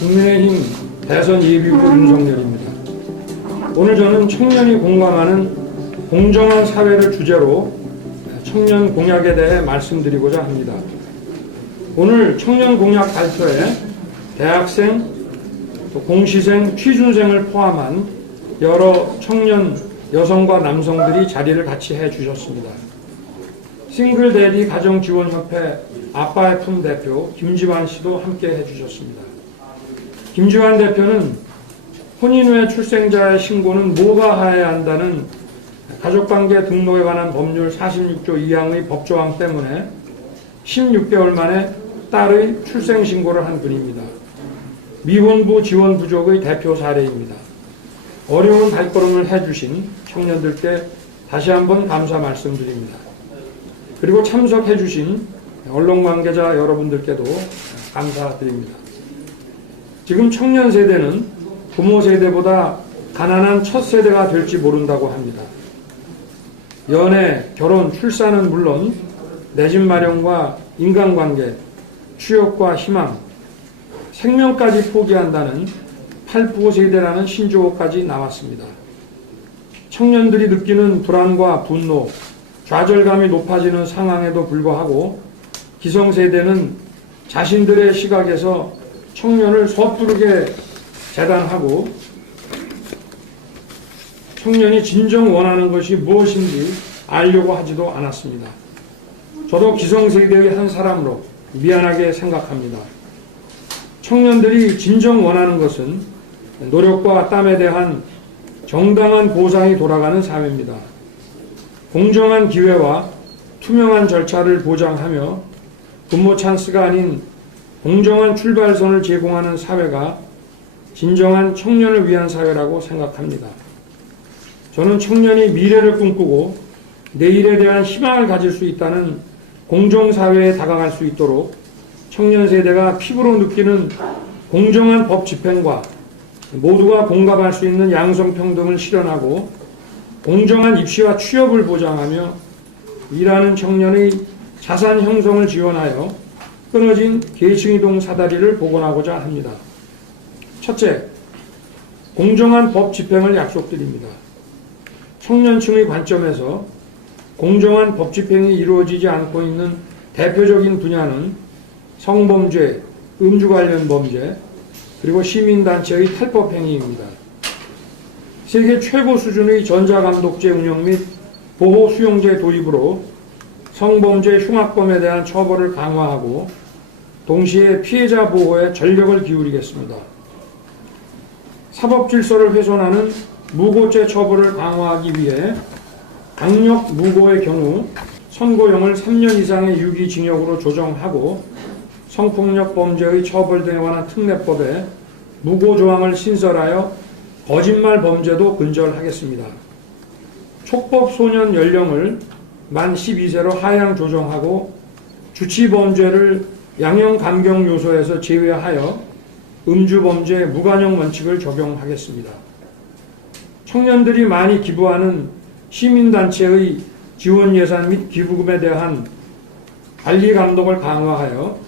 국민의힘 대선 예비후보 윤석열입니다. 오늘 저는 청년이 공감하는 공정한 사회를 주제로 청년 공약에 대해 말씀드리고자 합니다. 오늘 청년 공약 발표에 대학생, 또 공시생, 취준생을 포함한 여러 청년 여성과 남성들이 자리를 같이 해 주셨습니다. 싱글 대디 가정지원협회 아빠의 품 대표 김지환 씨도 함께 해주셨습니다. 김지환 대표는 혼인 후에 출생자의 신고는 모가하여야 한다는 가족관계 등록에 관한 법률 46조 2항의 법조항 때문에 16개월 만에 딸의 출생신고를 한 분입니다. 미혼부 지원 부족의 대표 사례입니다. 어려운 발걸음을 해주신 청년들께 다시 한번 감사 말씀드립니다. 그리고 참석해주신 언론 관계자 여러분들께도 감사드립니다. 지금 청년 세대는 부모 세대보다 가난한 첫 세대가 될지 모른다고 합니다. 연애, 결혼, 출산은 물론 내 집 마련과 인간관계, 취업과 희망, 생명까지 포기한다는 팔부 세대라는 신조어까지 나왔습니다. 청년들이 느끼는 불안과 분노, 좌절감이 높아지는 상황에도 불구하고 기성세대는 자신들의 시각에서 청년을 섣부르게 재단하고 청년이 진정 원하는 것이 무엇인지 알려고 하지도 않았습니다. 저도 기성세대의 한 사람으로 미안하게 생각합니다. 청년들이 진정 원하는 것은 노력과 땀에 대한 정당한 보상이 돌아가는 사회입니다. 공정한 기회와 투명한 절차를 보장하며 근무 찬스가 아닌 공정한 출발선을 제공하는 사회가 진정한 청년을 위한 사회라고 생각합니다. 저는 청년이 미래를 꿈꾸고 내일에 대한 희망을 가질 수 있다는 공정사회에 다가갈 수 있도록 청년 세대가 피부로 느끼는 공정한 법 집행과 모두가 공감할 수 있는 양성평등을 실현하고 공정한 입시와 취업을 보장하며 일하는 청년의 자산 형성을 지원하여 끊어진 계층이동 사다리를 복원하고자 합니다. 첫째, 공정한 법 집행을 약속드립니다. 청년층의 관점에서 공정한 법 집행이 이루어지지 않고 있는 대표적인 분야는 성범죄, 음주 관련 범죄, 그리고 시민단체의 탈법 행위입니다. 세계 최고 수준의 전자감독제 운영 및 보호 수용제 도입으로 성범죄 흉악범에 대한 처벌을 강화하고 동시에 피해자 보호에 전력을 기울이겠습니다. 사법 질서를 훼손하는 무고죄 처벌을 강화하기 위해 강력 무고의 경우 선고형을 3년 이상의 유기징역으로 조정하고 성폭력 범죄의 처벌 등에 관한 특례법에 무고 조항을 신설하여 거짓말 범죄도 근절하겠습니다. 촉법 소년 연령을 만 12세로 하향 조정하고 주치 범죄를 양형 감경 요소에서 제외하여 음주 범죄 무관용 원칙을 적용하겠습니다. 청년들이 많이 기부하는 시민단체의 지원 예산 및 기부금에 대한 관리 감독을 강화하여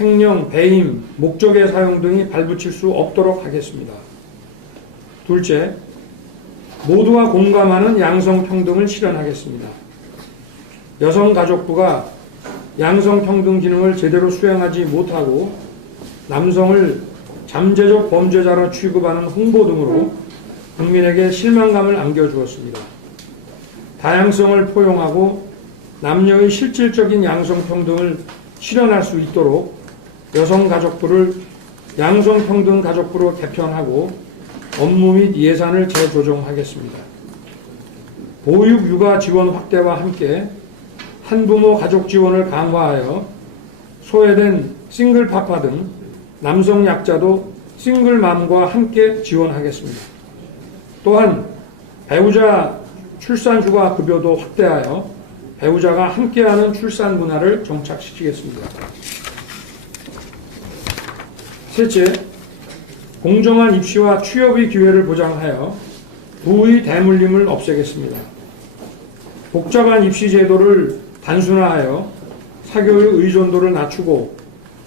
횡령, 배임, 목적의 사용 등이 발붙일 수 없도록 하겠습니다. 둘째, 모두가 공감하는 양성평등을 실현하겠습니다. 여성가족부가 양성평등 기능을 제대로 수행하지 못하고 남성을 잠재적 범죄자로 취급하는 홍보 등으로 국민에게 실망감을 안겨주었습니다. 다양성을 포용하고 남녀의 실질적인 양성평등을 실현할 수 있도록 여성가족부를 양성평등가족부로 개편하고 업무 및 예산을 재조정하겠습니다. 보육 육아 지원 확대와 함께 한부모 가족 지원을 강화하여 소외된 싱글파파 등 남성 약자도 싱글맘과 함께 지원하겠습니다. 또한 배우자 출산 휴가 급여도 확대하여 배우자가 함께하는 출산 문화를 정착시키겠습니다. 셋째, 공정한 입시와 취업의 기회를 보장하여 부의 대물림을 없애겠습니다. 복잡한 입시 제도를 단순화하여 사교육 의존도를 낮추고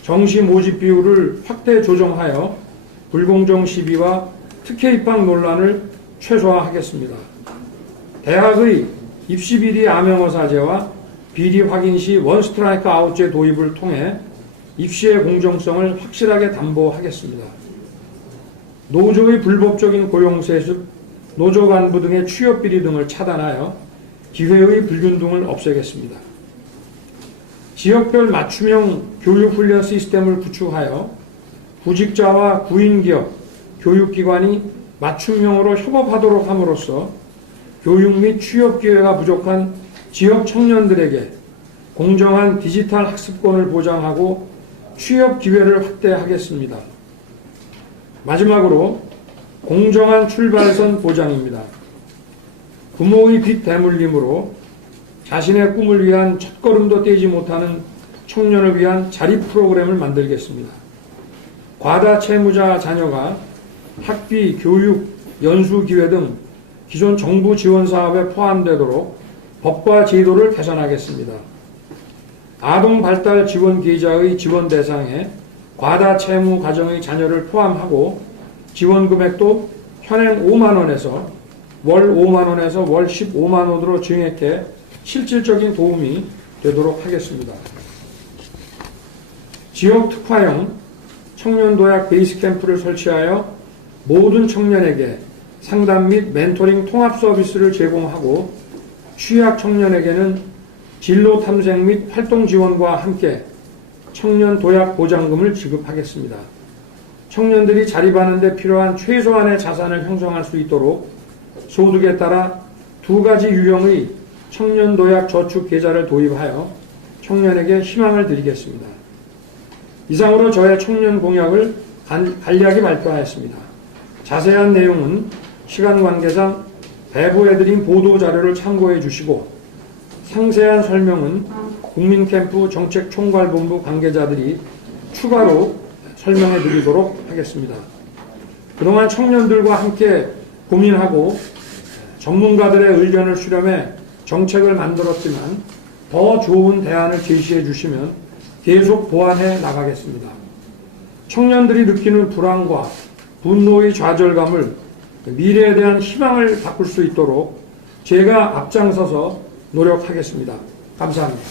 정시 모집 비율을 확대 조정하여 불공정 시비와 특혜 입학 논란을 최소화하겠습니다. 대학의 입시 비리 암행어 사제와 비리 확인 시 원스트라이크 아웃제 도입을 통해 입시의 공정성을 확실하게 담보하겠습니다. 노조의 불법적인 고용 세습, 노조 간부 등의 취업 비리 등을 차단하여 기회의 불균등을 없애겠습니다. 지역별 맞춤형 교육훈련 시스템을 구축하여 구직자와 구인기업, 교육기관이 맞춤형으로 협업하도록 함으로써 교육 및 취업 기회가 부족한 지역 청년들에게 공정한 디지털 학습권을 보장하고 취업 기회를 확대하겠습니다. 마지막으로 공정한 출발선 보장입니다. 부모의 빚 대물림으로 자신의 꿈을 위한 첫걸음도 떼지 못하는 청년을 위한 자립 프로그램을 만들겠습니다. 과다 채무자 자녀가 학비, 교육, 연수 기회 등 기존 정부 지원 사업에 포함되도록 법과 제도를 개선하겠습니다. 아동 발달 지원 계좌의 지원 대상에 과다 채무 가정의 자녀를 포함하고 지원 금액도 현행 5만 원에서 월 5만 원에서 월 15만 원으로 증액해 실질적인 도움이 되도록 하겠습니다. 지역 특화형 청년 도약 베이스 캠프를 설치하여 모든 청년에게 상담 및 멘토링 통합 서비스를 제공하고 취약 청년에게는 진로 탐색 및 활동 지원과 함께 청년 도약 보장금을 지급하겠습니다. 청년들이 자립하는 데 필요한 최소한의 자산을 형성할 수 있도록 소득에 따라 두 가지 유형의 청년 도약 저축 계좌를 도입하여 청년에게 희망을 드리겠습니다. 이상으로 저의 청년 공약을 간- 간략히 발표하였습니다. 자세한 내용은 시간 관계상 배부해드린 보도 자료를 참고해 주시고 상세한 설명은 국민캠프 정책총괄본부 관계자들이 추가로 설명해 드리도록 하겠습니다. 그동안 청년들과 함께 고민하고 전문가들의 의견을 수렴해 정책을 만들었지만 더 좋은 대안을 제시해 주시면 계속 보완해 나가겠습니다. 청년들이 느끼는 불안과 분노의 좌절감을 미래에 대한 희망을 바꿀 수 있도록 제가 앞장서서 노력하겠습니다. 감사합니다.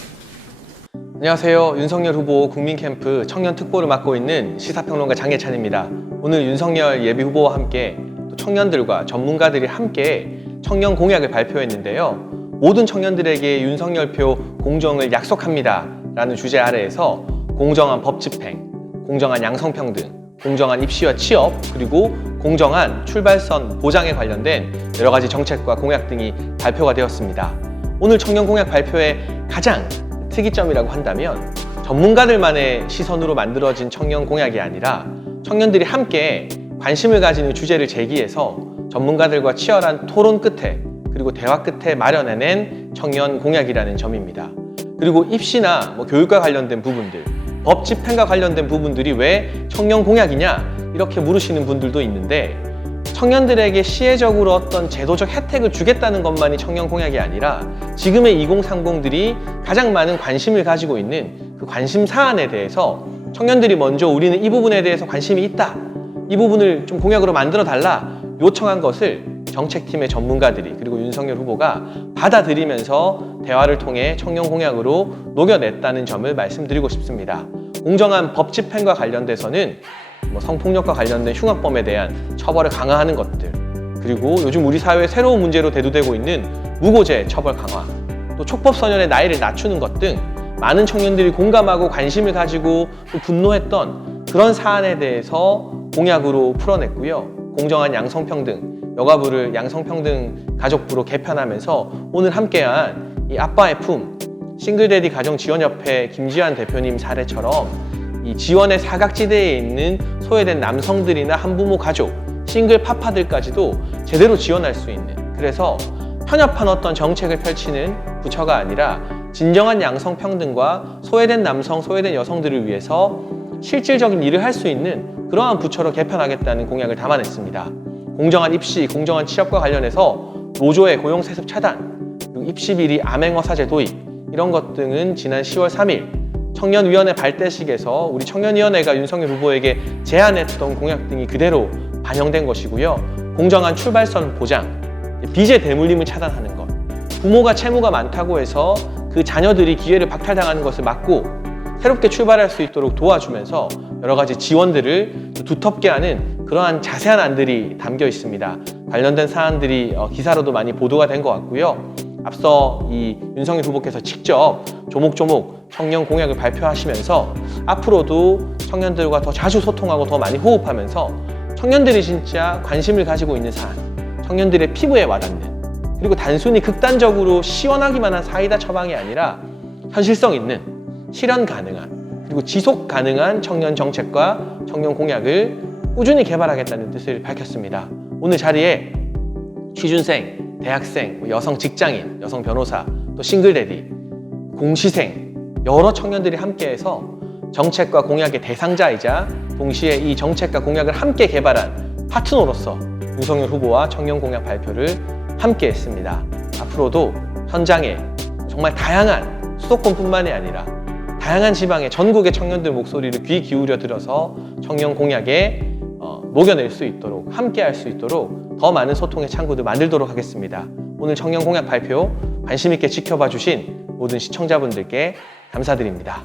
안녕하세요. 윤석열 후보 국민캠프 청년 특보를 맡고 있는 시사평론가 장예찬입니다. 오늘 윤석열 예비 후보와 함께 또 청년들과 전문가들이 함께 청년 공약을 발표했는데요. 모든 청년들에게 윤석열표 공정을 약속합니다. 라는 주제 아래에서 공정한 법 집행, 공정한 양성평등, 공정한 입시와 취업, 그리고 공정한 출발선 보장에 관련된 여러 가지 정책과 공약 등이 발표가 되었습니다. 오늘 청년 공약 발표의 가장 특이점이라고 한다면 전문가들만의 시선으로 만들어진 청년 공약이 아니라 청년들이 함께 관심을 가지는 주제를 제기해서 전문가들과 치열한 토론 끝에 그리고 대화 끝에 마련해낸 청년 공약이라는 점입니다. 그리고 입시나 뭐 교육과 관련된 부분들, 법 집행과 관련된 부분들이 왜 청년 공약이냐 이렇게 물으시는 분들도 있는데 청년들에게 시혜적으로 어떤 제도적 혜택을 주겠다는 것만이 청년 공약이 아니라 지금의 2030들이 가장 많은 관심을 가지고 있는 그 관심 사안에 대해서 청년들이 먼저 우리는 이 부분에 대해서 관심이 있다. 이 부분을 좀 공약으로 만들어 달라 요청한 것을 정책팀의 전문가들이 그리고 윤석열 후보가 받아들이면서 대화를 통해 청년 공약으로 녹여냈다는 점을 말씀드리고 싶습니다. 공정한 법 집행과 관련돼서는 뭐 성폭력과 관련된 흉악범에 대한 처벌을 강화하는 것들 그리고 요즘 우리 사회의 새로운 문제로 대두되고 있는 무고죄 처벌 강화 또 촉법소년의 나이를 낮추는 것 등 많은 청년들이 공감하고 관심을 가지고 또 분노했던 그런 사안에 대해서 공약으로 풀어냈고요. 공정한 양성평등 여가부를 양성평등 가족부로 개편하면서 오늘 함께한 이 아빠의 품 싱글데디 가정지원협회 김지환 대표님 사례처럼 이 지원의 사각지대에 있는 소외된 남성들이나 한부모 가족, 싱글 파파들까지도 제대로 지원할 수 있는 그래서 편협한 어떤 정책을 펼치는 부처가 아니라 진정한 양성평등과 소외된 남성, 소외된 여성들을 위해서 실질적인 일을 할 수 있는 그러한 부처로 개편하겠다는 공약을 담아냈습니다. 공정한 입시, 공정한 취업과 관련해서 노조의 고용 세습 차단, 그리고 입시 비리 암행어 사제 도입 이런 것 등은 지난 10월 3일 청년위원회 발대식에서 우리 청년위원회가 윤석열 후보에게 제안했던 공약 등이 그대로 반영된 것이고요. 공정한 출발선 보장, 빚의 대물림을 차단하는 것, 부모가 채무가 많다고 해서 그 자녀들이 기회를 박탈당하는 것을 막고 새롭게 출발할 수 있도록 도와주면서 여러 가지 지원들을 두텁게 하는 그러한 자세한 안들이 담겨 있습니다. 관련된 사안들이 어, 기사로도 많이 보도가 된 것 같고요. 앞서 이 윤석열 후보께서 직접 조목조목 청년 공약을 발표하시면서 앞으로도 청년들과 더 자주 소통하고 더 많이 호흡하면서 청년들이 진짜 관심을 가지고 있는 사안, 청년들의 피부에 와닿는 그리고 단순히 극단적으로 시원하기만 한 사이다 처방이 아니라 현실성 있는 실현 가능한 그리고 지속 가능한 청년 정책과 청년 공약을 꾸준히 개발하겠다는 뜻을 밝혔습니다. 오늘 자리에 취준생, 대학생, 뭐 여성 직장인, 여성 변호사, 또 싱글데디, 공시생 여러 청년들이 함께해서 정책과 공약의 대상자이자 동시에 이 정책과 공약을 함께 개발한 파트너로서 윤석열 후보와 청년 공약 발표를 함께 했습니다. 앞으로도 현장에 정말 다양한 수도권뿐만이 아니라 다양한 지방의 전국의 청년들 목소리를 귀 기울여 들어서 청년 공약에 어, 녹여낼 수 있도록 함께 할 수 있도록 더 많은 소통의 창구들 만들도록 하겠습니다. 오늘 청년 공약 발표 관심 있게 지켜봐 주신 모든 시청자분들께 감사드립니다.